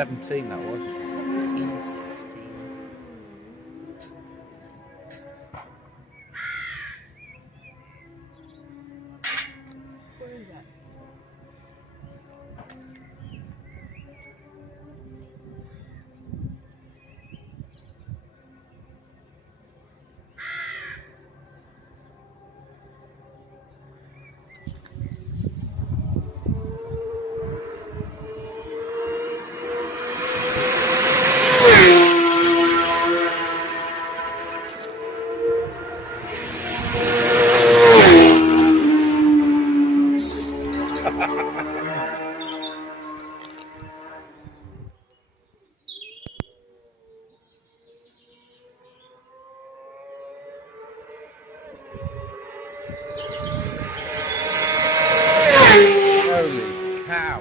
17 that was. 17, 16. Where is that? Holy cow.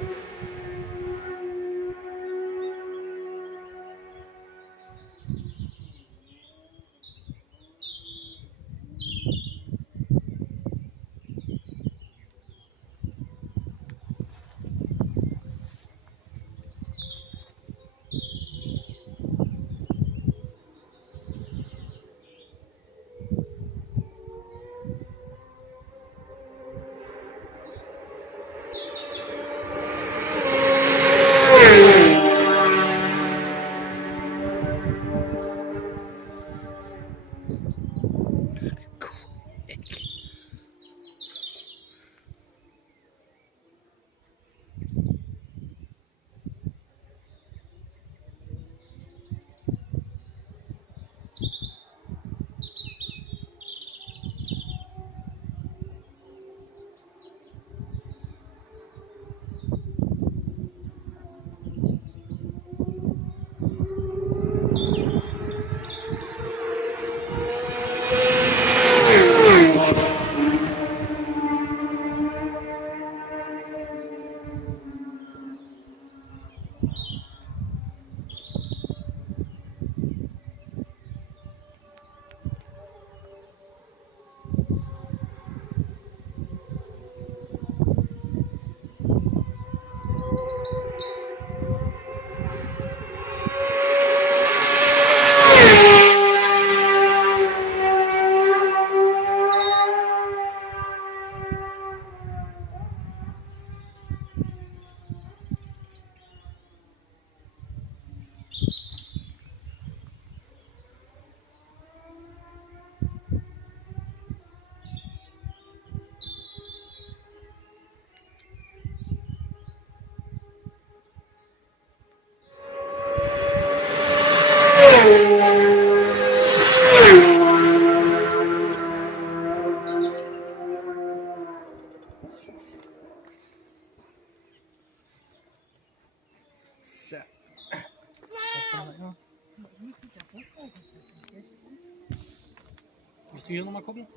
Willst du hier nochmal gucken?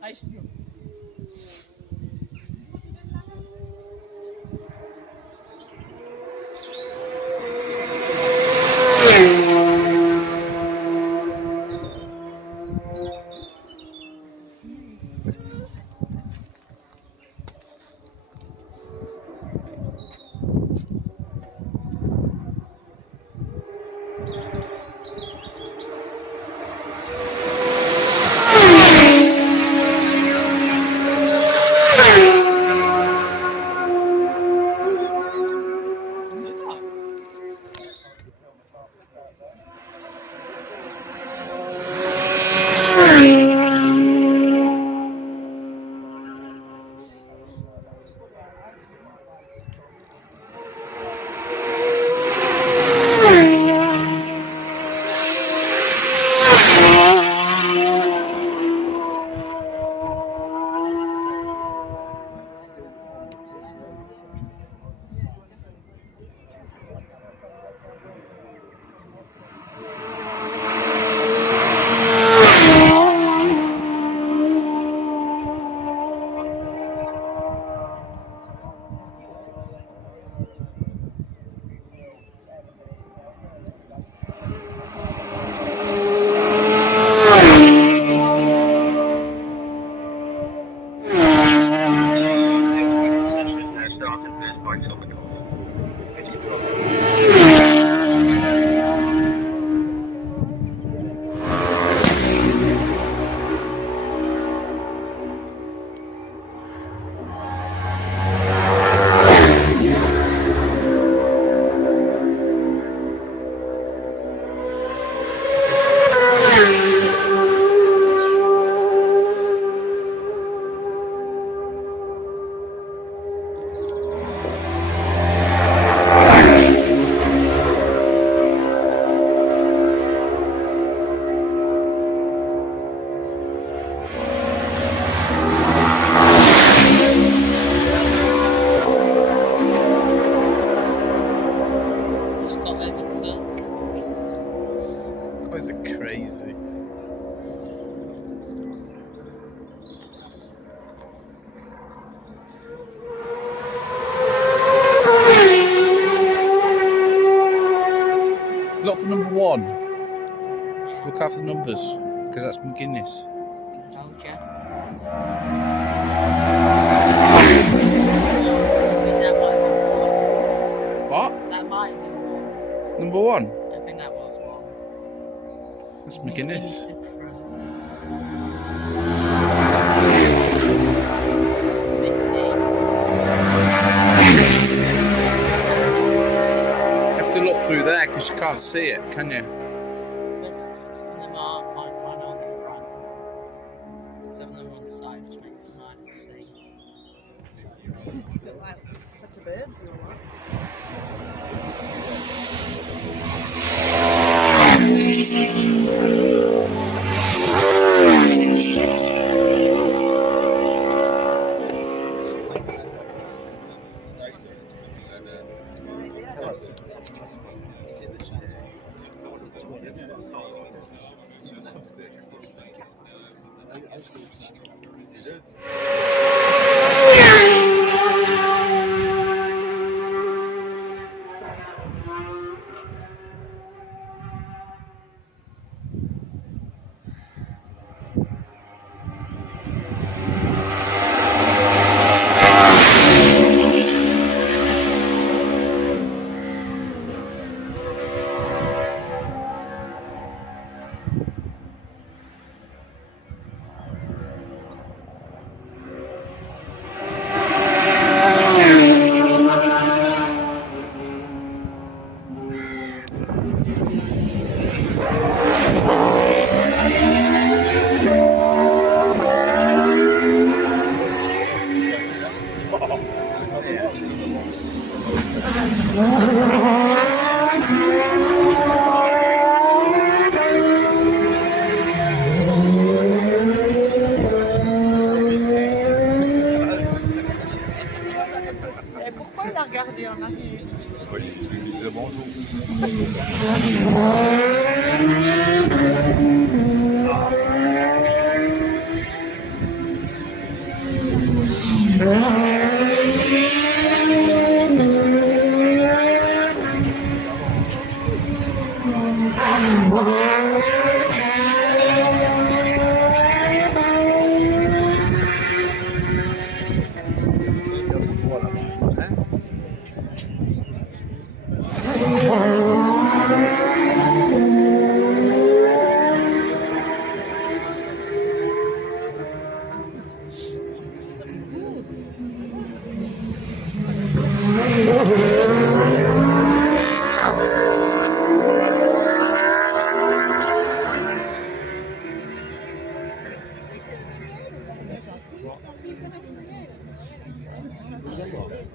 Reicht hier. Look after the numbers, because that's McGuinness. Told ya. What? That might have been one. Number 1? I think that was one. That's McGuinness. The Pro. It's 50. You have to look through there, because you can't see it, can you? But some of them are on the front. Some of them are on the side, which makes them hard to see. Et pourquoi il a regardé en arrière? Il lui disait bonjour.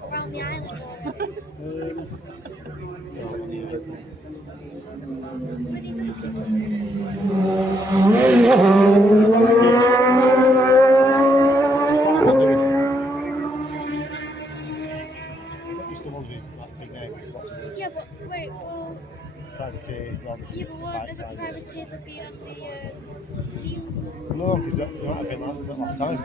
Around the island. Justement, like big name, lots of Yeah, but wait, well, privateers, obviously. yeah, but what are the privateers that be on the vehicles? No, because that might have been like that last time.